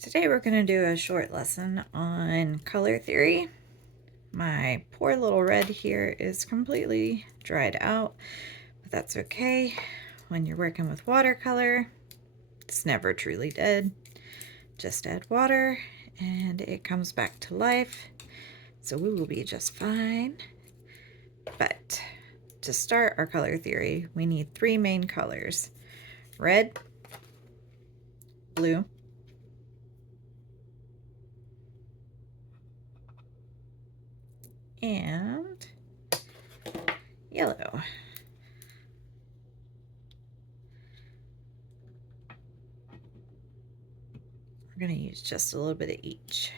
Today we're going to do a short lesson on color theory. My poor little red here is completely dried out, but that's okay. When you're working with watercolor, it's never truly dead. Just add water and it comes back to life, so we will be just fine. But to start our color theory, we need three main colors: red, blue, and yellow. We're going to use just a little bit of each.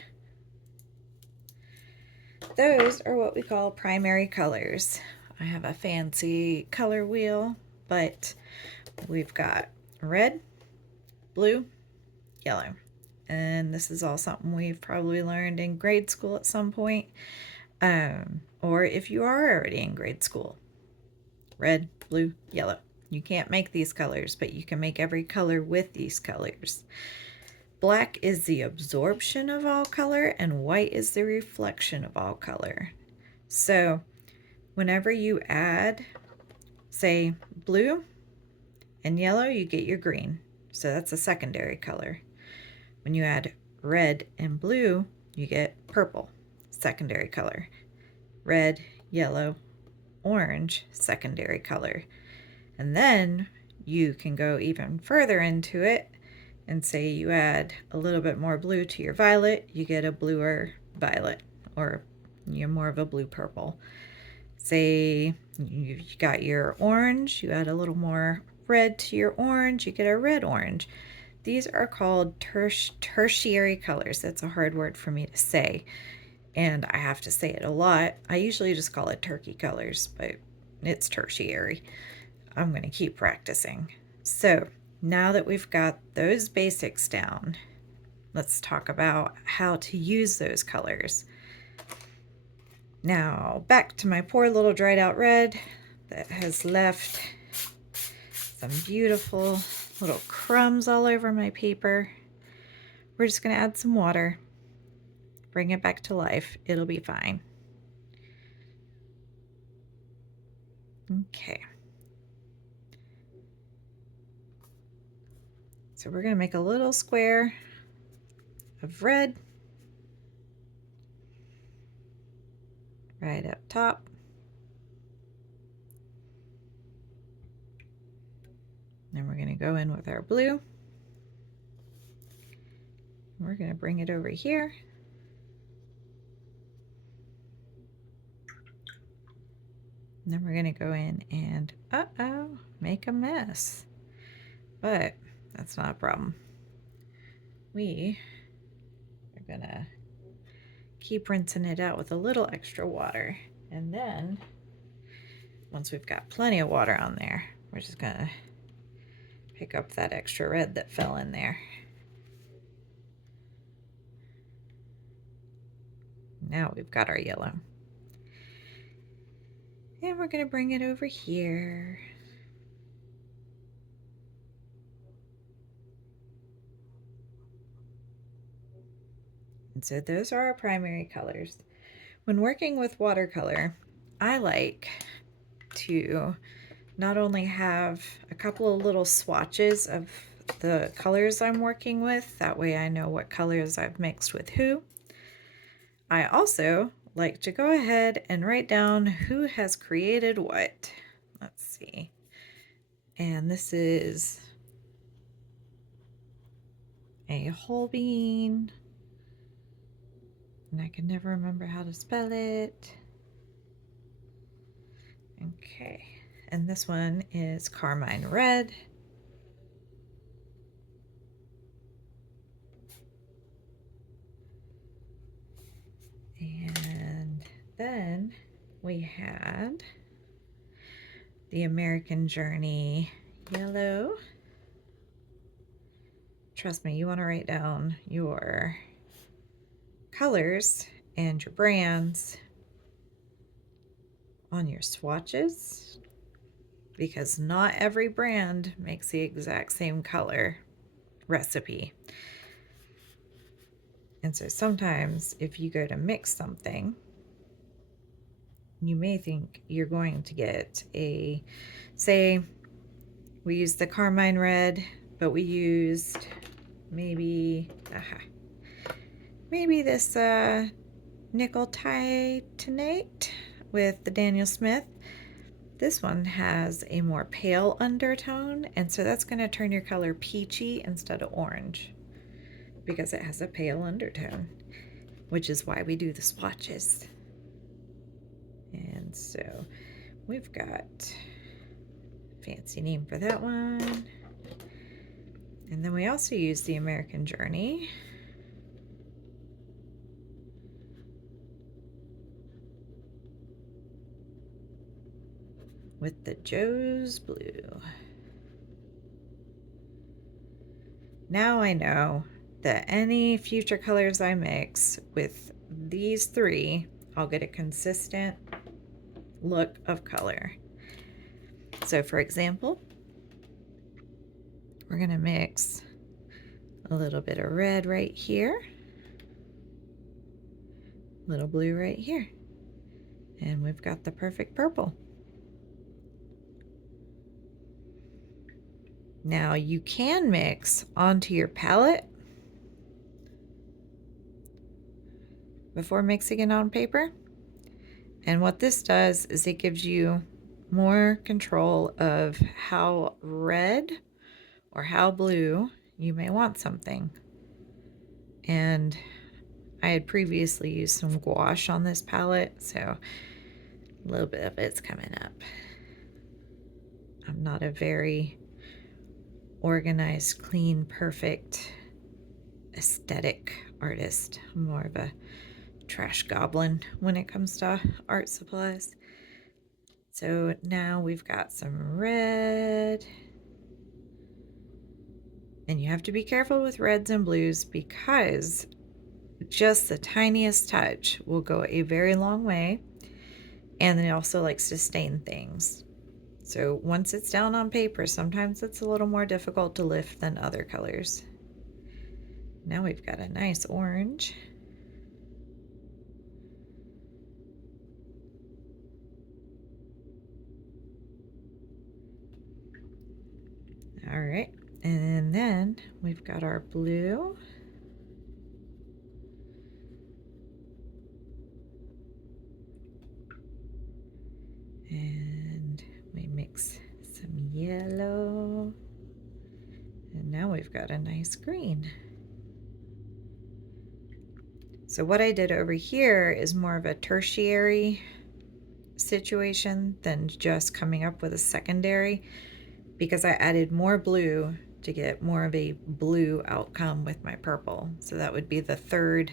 Those are what we call primary colors. I have a fancy color wheel, but we've got red, blue, yellow. And this is all something we've probably learned in grade school at some point, or if you are already in grade school. Red, blue, yellow. You can't make these colors, but you can make every color with these colors. Black is the absorption of all color, and white is the reflection of all color. So whenever you add, say, blue and yellow, you get your green. So that's a secondary color. When you add red and blue, you get purple, secondary color. Red, yellow, orange, secondary color. And then you can go even further into it and say you add a little bit more blue to your violet, you get a bluer violet, or you're more of a blue purple. Say you got your orange, you add a little more red to your orange, you get a red orange. These are called tertiary colors. That's a hard word for me to say, and I have to say it a lot. I usually just call it turkey colors, but it's tertiary. I'm going to keep practicing. So now that we've got those basics down, let's talk about how to use those colors. Now back to my poor little dried out red that has left some beautiful little crumbs all over my paper. We're just going to add some water, bring it back to life. It'll be fine. Okay. So we're going to make a little square of red right up top. Then we're going to go in with our blue. We're going to bring it over here. And then we're going to go in and, make a mess. But that's not a problem. We are going to keep rinsing it out with a little extra water. And then, once we've got plenty of water on there, we're just going to pick up that extra red that fell in there. Now we've got our yellow. And we're going to bring it over here. And so those are our primary colors. When working with watercolor, I like to not only have a couple of little swatches of the colors I'm working with, that way I know what colors I've mixed with who. I also like to go ahead and write down who has created what. Let's see. And this is a whole bean, and I can never remember how to spell it. Okay, and this one is Carmine Red. And then we had the American Journey Yellow. Trust me, you want to write down your colors and your brands on your swatches, because not every brand makes the exact same color recipe. And so sometimes if you go to mix something, you may think you're going to get a, say we used the carmine red, but we used maybe this nickel titanate with the Daniel Smith. This one has a more pale undertone, and so that's going to turn your color peachy instead of orange because it has a pale undertone, which is why we do the swatches. And so we've got a fancy name for that one. And then we also use the American Journey. With the Joe's Blue. Now I know that any future colors I mix with these three, I'll get a consistent look of color. So for example, we're gonna mix a little bit of red right here, a little blue right here, and we've got the perfect purple. Now you can mix onto your palette before mixing it on paper. And what this does is it gives you more control of how red or how blue you may want something. And I had previously used some gouache on this palette, so a little bit of it's coming up. I'm not a very organized, clean, perfect, aesthetic artist. I'm more of a trash goblin when it comes to art supplies. So now we've got some red. And you have to be careful with reds and blues because just the tiniest touch will go a very long way. And then it also likes to stain things. So once it's down on paper, sometimes it's a little more difficult to lift than other colors. Now we've got a nice orange. All right, and then we've got our blue. And we mix some yellow. And now we've got a nice green. So what I did over here is more of a tertiary situation than just coming up with a secondary, because I added more blue to get more of a blue outcome with my purple. So that would be the third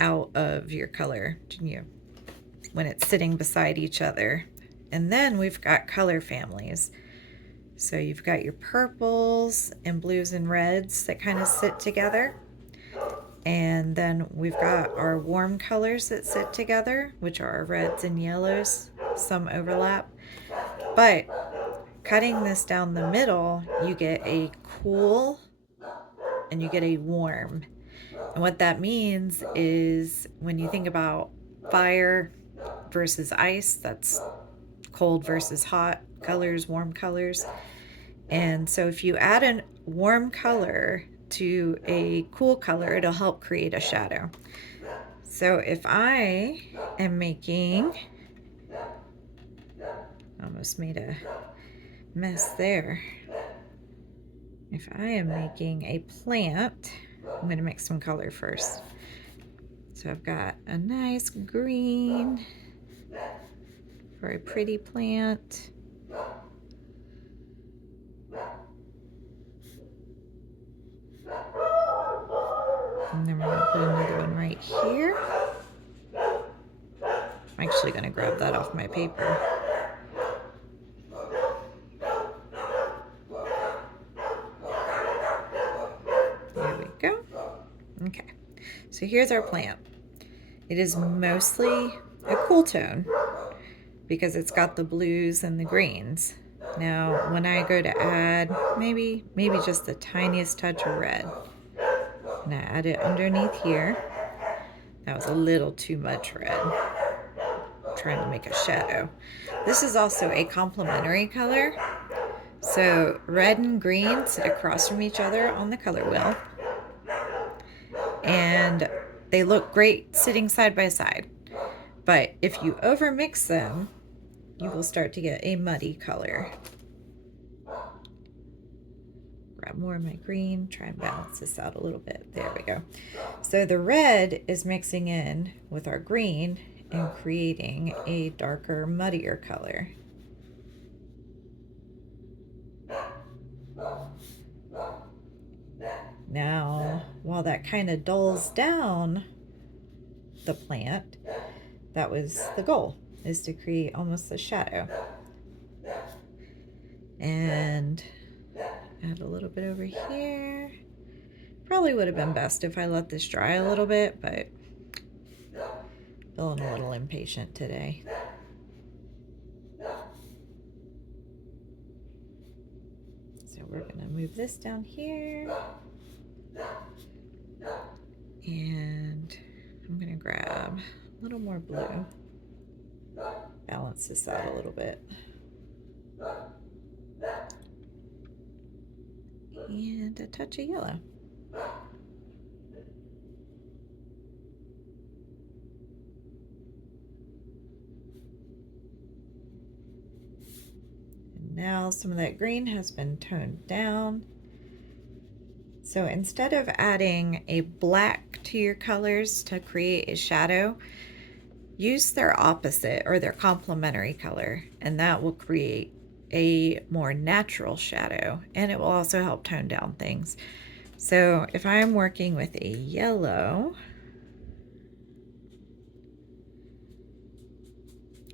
out of your color, when it's sitting beside each other. And then we've got color families. So you've got your purples and blues and reds that kind of sit together. And then we've got our warm colors that sit together, which are our reds and yellows, some overlap. But cutting this down the middle, you get a cool and you get a warm. And what that means is when you think about fire versus ice, that's cold versus hot colors, warm colors. And so if you add a warm color to a cool color, it'll help create a shadow. So if I am making, almost made a mess there. If I am making a plant, I'm going to mix some color first. So I've got a nice green for a pretty plant. And then we're going to put another one right here. I'm actually going to grab that off my paper. There we go. Okay, so here's our plant. It is mostly a cool tone because it's got the blues and the greens. Now, when I go to add maybe just the tiniest touch of red, Now add it underneath here. That was a little too much red. Trying to make a shadow. This is also a complementary color. So red and green sit across from each other on the color wheel. And they look great sitting side by side. But if you overmix them, you will start to get a muddy color. Grab more of my green, try and balance this out a little bit. There we go. So the red is mixing in with our green and creating a darker, muddier color. Now, while that kind of dulls down the plant, that was the goal, is to create almost a shadow. And add a little bit over here. Probably would have been best if I let this dry a little bit, but feeling a little impatient today. So we're gonna move this down here. And I'm gonna grab a little more blue. Balance this out a little bit. And a touch of yellow. And now some of that green has been toned down. So instead of adding a black to your colors to create a shadow, use their opposite or their complementary color, and that will create a more natural shadow, and it will also help tone down things. So if I'm working with a yellow,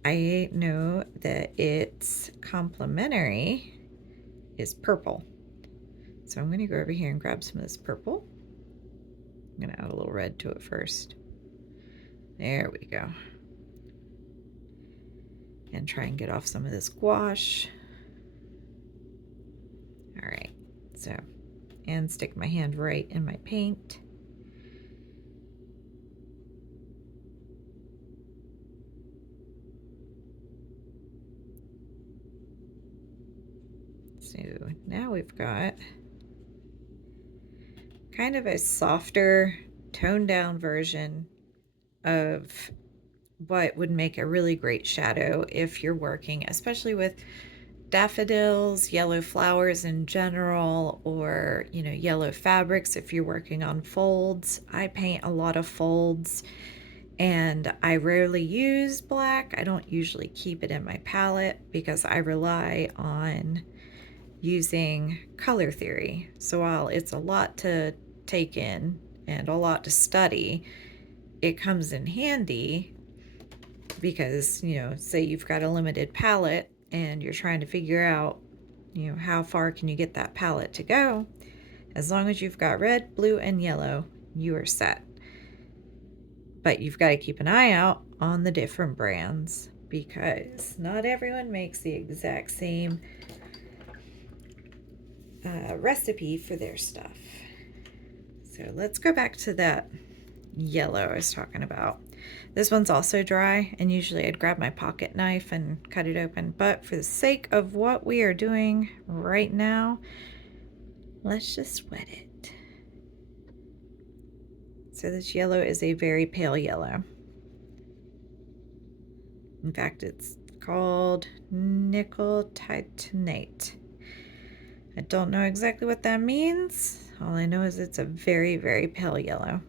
I know that its complementary is purple. So I'm going to go over here and grab some of this purple. I'm going to add a little red to it first. There we go. And try and get off some of this gouache. All right, so, and stick my hand right in my paint. So now we've got kind of a softer, toned down version of what would make a really great shadow if you're working, especially with daffodils, yellow flowers in general, or yellow fabrics if you're working on folds. I paint a lot of folds and I rarely use black. I don't usually keep it in my palette because I rely on using color theory. So while it's a lot to take in and a lot to study, it comes in handy because, say you've got a limited palette and you're trying to figure out, how far can you get that palette to go. As long as you've got red, blue, and yellow, you are set. But you've got to keep an eye out on the different brands because not everyone makes the exact same recipe for their stuff. So let's go back to that yellow I was talking about. This one's also dry, and usually I'd grab my pocket knife and cut it open, but for the sake of what we are doing right now, let's just wet it. So this yellow is a very pale yellow. In fact, it's called nickel titanate. I don't know exactly what that means. All I know is it's a very, very pale yellow.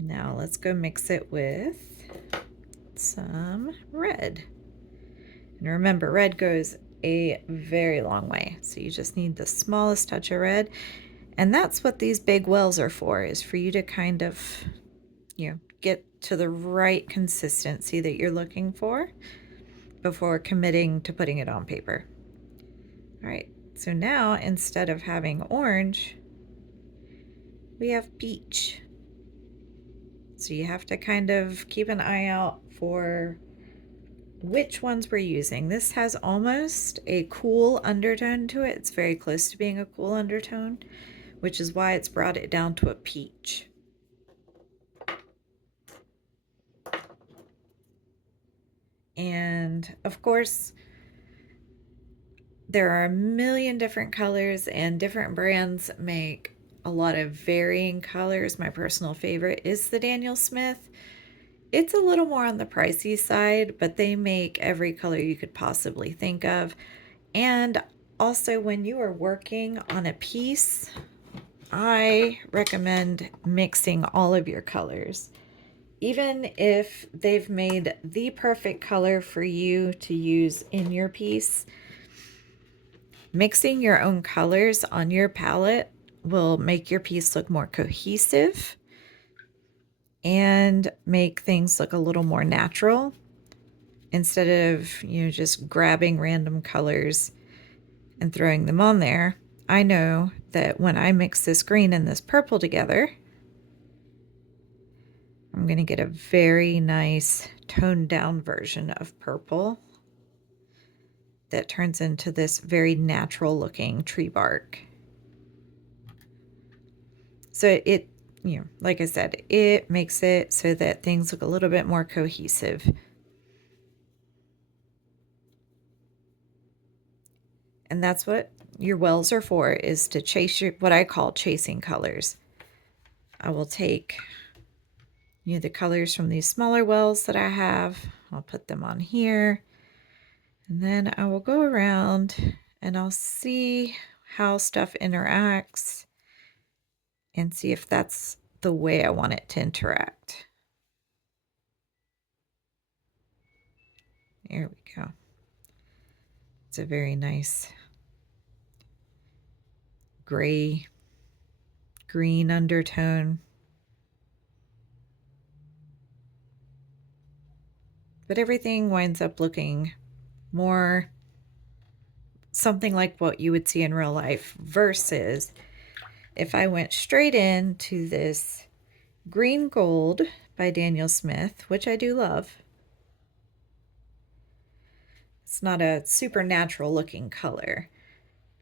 Now let's go mix it with some red. And remember, red goes a very long way. So you just need the smallest touch of red. And that's what these big wells are for, is for you to kind of, get to the right consistency that you're looking for before committing to putting it on paper. All right, so now instead of having orange, we have peach. So you have to kind of keep an eye out for which ones we're using. This has almost a cool undertone to it. It's very close to being a cool undertone, which is why it's brought it down to a peach. And of course, there are a million different colors, and different brands make a lot of varying colors. My personal favorite is the Daniel Smith. It's a little more on the pricey side, but they make every color you could possibly think of. And also, when you are working on a piece, I recommend mixing all of your colors. Even if they've made the perfect color for you to use in your piece, mixing your own colors on your palette will make your piece look more cohesive and make things look a little more natural instead of, just grabbing random colors and throwing them on there. I know that when I mix this green and this purple together, I'm going to get a very nice toned down version of purple that turns into this very natural looking tree bark. So it, like I said, it makes it so that things look a little bit more cohesive. And that's what your wells are for, is to chase what I call chasing colors. I will take, the colors from these smaller wells that I have. I'll put them on here. And then I will go around and I'll see how stuff interacts and see if that's the way I want it to interact. There we go. It's a very nice gray, green undertone. But everything winds up looking more something like what you would see in real life, versus if I went straight into this green gold by Daniel Smith, which I do love. It's not a supernatural looking color,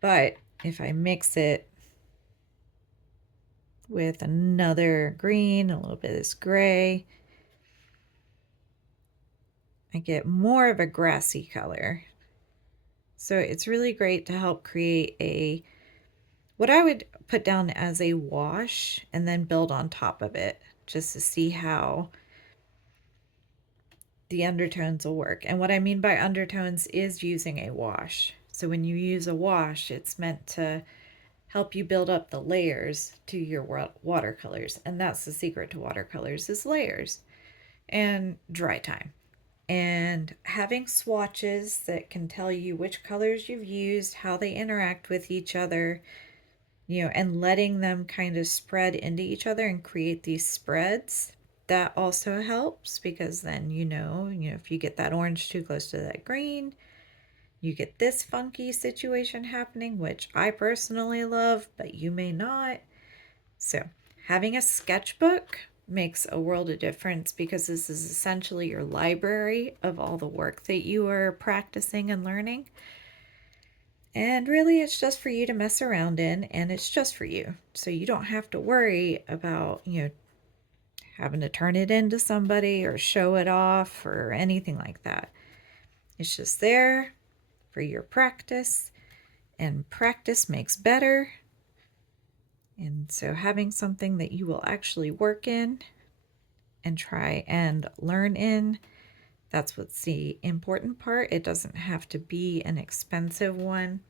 but if I mix it with another green, a little bit of this gray, I get more of a grassy color. So it's really great to help create what I would put down as a wash and then build on top of it, just to see how the undertones will work. And what I mean by undertones is using a wash. So when you use a wash, it's meant to help you build up the layers to your watercolors. And that's the secret to watercolors, is layers and dry time. And having swatches that can tell you which colors you've used, how they interact with each other, and letting them kind of spread into each other and create these spreads. That also helps, because then if you get that orange too close to that green, you get this funky situation happening, which I personally love, but you may not. So having a sketchbook makes a world of difference, because this is essentially your library of all the work that you are practicing and learning. And really, it's just for you to mess around in, and it's just for you. So you don't have to worry about, having to turn it into somebody or show it off or anything like that. It's just there for your practice, and practice makes better. And so having something that you will actually work in and try and learn in, that's what's the important part. It doesn't have to be an expensive one.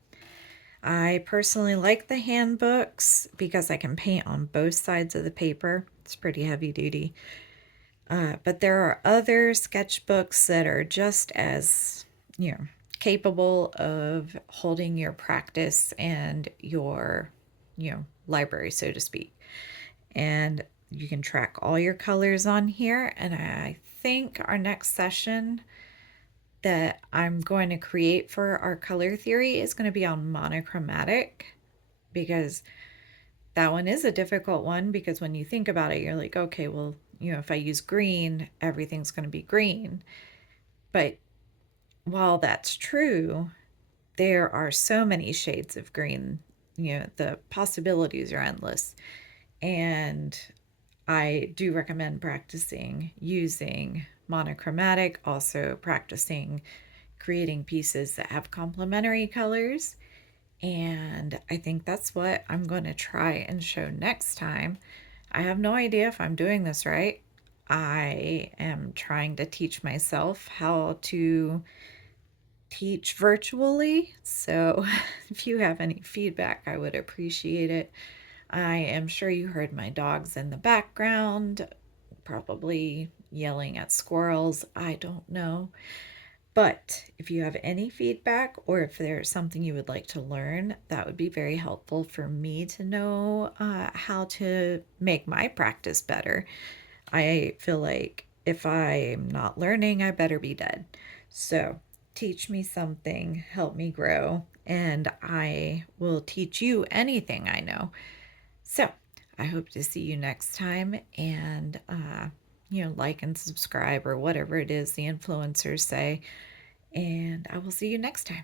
I personally like the handbooks because I can paint on both sides of the paper. It's pretty heavy duty. But there are other sketchbooks that are just as, capable of holding your practice and your, library, so to speak. And you can track all your colors on here. And I think our next session that I'm going to create for our color theory is going to be on monochromatic, because that one is a difficult one, because when you think about it, you're like, okay, well, if I use green, everything's going to be green. But while that's true, there are so many shades of green the possibilities are endless. And I do recommend practicing using monochromatic, also practicing creating pieces that have complementary colors. And I think that's what I'm going to try and show next time. I have no idea if I'm doing this right. I am trying to teach myself how to teach virtually. So if you have any feedback, I would appreciate it. I am sure you heard my dogs in the background, probably yelling at squirrels. I don't know. But if you have any feedback or if there's something you would like to learn, that would be very helpful for me to know how to make my practice better. I feel like if I'm not learning, I better be dead. So teach me something, help me grow, and I will teach you anything I know. So I hope to see you next time, and like and subscribe or whatever it is the influencers say. And I will see you next time.